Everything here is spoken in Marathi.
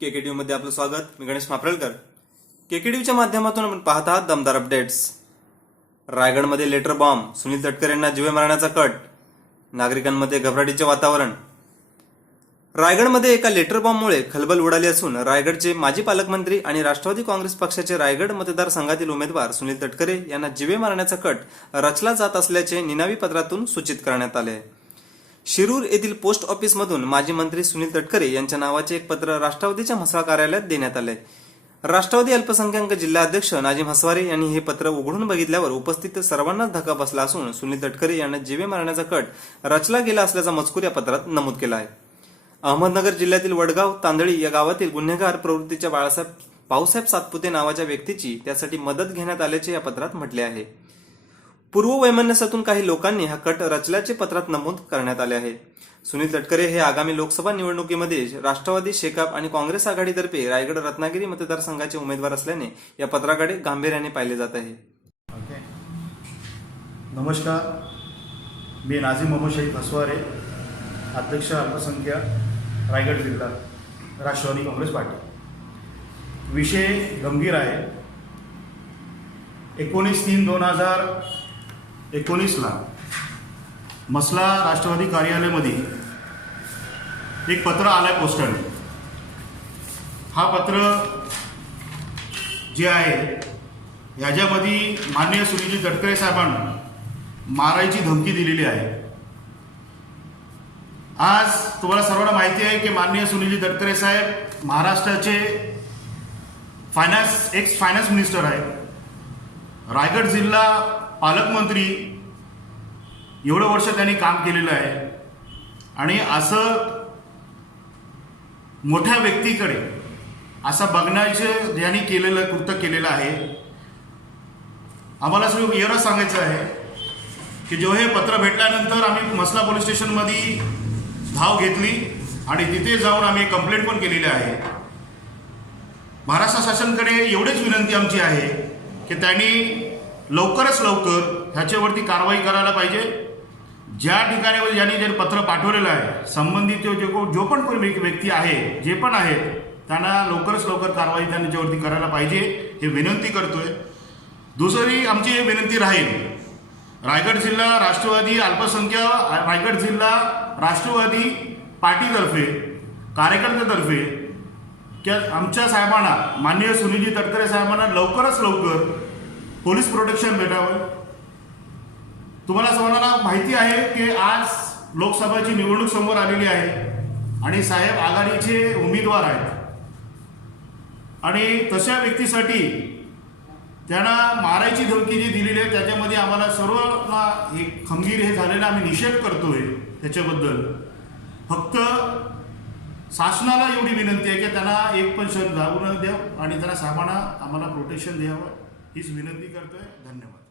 केकेटीव्ही मध्ये आपलं स्वागत. मी गणेश मापरेलकर. केकेटीव्हीच्या माध्यमातून आपण पाहत आहात दमदार अपडेट्स. रायगडमध्ये लेटर बॉम्ब. सुनील तटकर यांना जीवे मारण्याचा कट. नागरिकांमध्ये घबराटीचे वातावरण. रायगडमध्ये एका लेटर बॉम्बमुळे खलबल उडाली असून रायगडचे माजी पालकमंत्री आणि राष्ट्रवादी काँग्रेस पक्षाचे रायगड मतदारसंघातील उमेदवार सुनील तटकरे यांना जीवे मारण्याचा कट रचला जात असल्याचे निनावी पत्रातून सूचित करण्यात आले. आहे शिरूर येथील पोस्ट ऑफिसमधून माजी मंत्री सुनील तटकरे यांच्या नावाचे एक पत्र राष्ट्रवादीच्या म्हसळा कार्यालयात देण्यात आले राष्ट्रवादी अल्पसंख्याक जिल्हाध्यक्ष नाजिम हसवारे यांनी हे पत्र उघडून बघितल्यावर उपस्थित सर्वांनाच धक्का बसला असून सुनील तटकरे यांना जीवे मारण्याचा कट रचला गेला असल्याचा मजकूर या पत्रात नमूद केला आहे. अहमदनगर जिल्ह्यातील वडगाव तांदळी या गावातील गुन्हेगार प्रवृत्तीच्या बाळासाहेब भाऊसाहेब सातपुते नावाच्या व्यक्तीची त्यासाठी मदत घेण्यात आल्याचे या पत्रात म्हटले आहे. पूर्व वैमनस्यातून काही लोकांनी हा कट रचल्याचे पत्रात नमूद करण्यात आले आहे. सुनील तटकरे हे आगामी लोकसभा निवडणुकीमध्ये राष्ट्रवादी शेकाप आणि काँग्रेस आघाडीतर्फे रायगड रत्नागिरी मतदारसंघाचे उमेदवार असल्याने या पत्राकडे गांभीर्याने पाहिले जात आहे. ओके. नमस्कार. मी नाझीम मोहम्मद शहीद हसवारे अध्यक्ष अल्पसंख्याक रायगड जिल्हा राष्ट्रवादी काँग्रेस पार्टी. विषय गंभीर आहे. एकोणीस तीन दोन हजार एकोणीसला मसला राष्ट्रवादी कार्यालयामध्ये एक पत्र आलं आहे पोस्टाने हा पत्र जे आहे याच्यामध्ये माननीय सुनीलजी तटकरे साहेबांना मारायची धमकी दिलेली आहे. आज तुम्हाला सर्वांना माहिती आहे की माननीय सुनीलजी तटकरे साहेब महाराष्ट्राचे फायनान्स एक्स फायनान्स मिनिस्टर आहे रायगड जिल्हा पालकमंत्री एवढं वर्ष त्यांनी काम केलेलं आहे. आणि असं मोठ्या व्यक्तीकडे असं बघण्याचं ज्यांनी केलेलं कृत्य केलेलं आहे. आम्हाला सगळं एवढं सांगायचं आहे की जेव्हा हे पत्र भेटल्यानंतर आम्ही मसला पोलीस स्टेशनमध्ये धाव घेतली आणि तिथे जाऊन आम्ही कंप्लेंट पण केलेली आहे. महाराष्ट्र शासनकडे एवढीच विनंती आमची आहे की त्यांनी लवकरच लवकर ह्याच्यावरती कारवाई करायला पाहिजे. ज्या ठिकाणी म्हणजे ज्यांनी जे पत्र पाठवलेलं आहे संबंधित जो जो जो पण कोणी व्यक्ती आहे जे पण आहेत त्यांना लवकरच लवकर कारवाई त्यांच्यावरती करायला पाहिजे हे विनंती करतोय. दुसरी आमची हे विनंती राहील रायगड जिल्हा राष्ट्रवादी अल्पसंख्याक रायगड जिल्हा राष्ट्रवादी पार्टीतर्फे कार्यकर्त्यातर्फे की आमच्या साहेबांना माननीय सुनीलजी तटकरे साहेबांना लवकरच लवकर पोलीस प्रोटेक्शन भेटावं तुम्हाला सर्वांना माहिती आहे की आज लोकसभेची निवडणूक समोर आलेली आहे आणि साहेब आघाडीचे उमेदवार आहेत. आणि तशा व्यक्तीसाठी त्यांना मारायची धमकी जी दिलेली आहे त्याच्यामध्ये आम्हाला सर्वांना एक खंगीर हे झालेला आम्ही निषेध करतोय त्याच्याबद्दल. फक्त शासनाला एवढी विनंती आहे की त्यांना एक पण क्षण जाऊ न द्या आणि त्यांना साहेबांना आम्हाला प्रोटेक्शन द्यावं. हीच विनंती करतोय. धन्यवाद.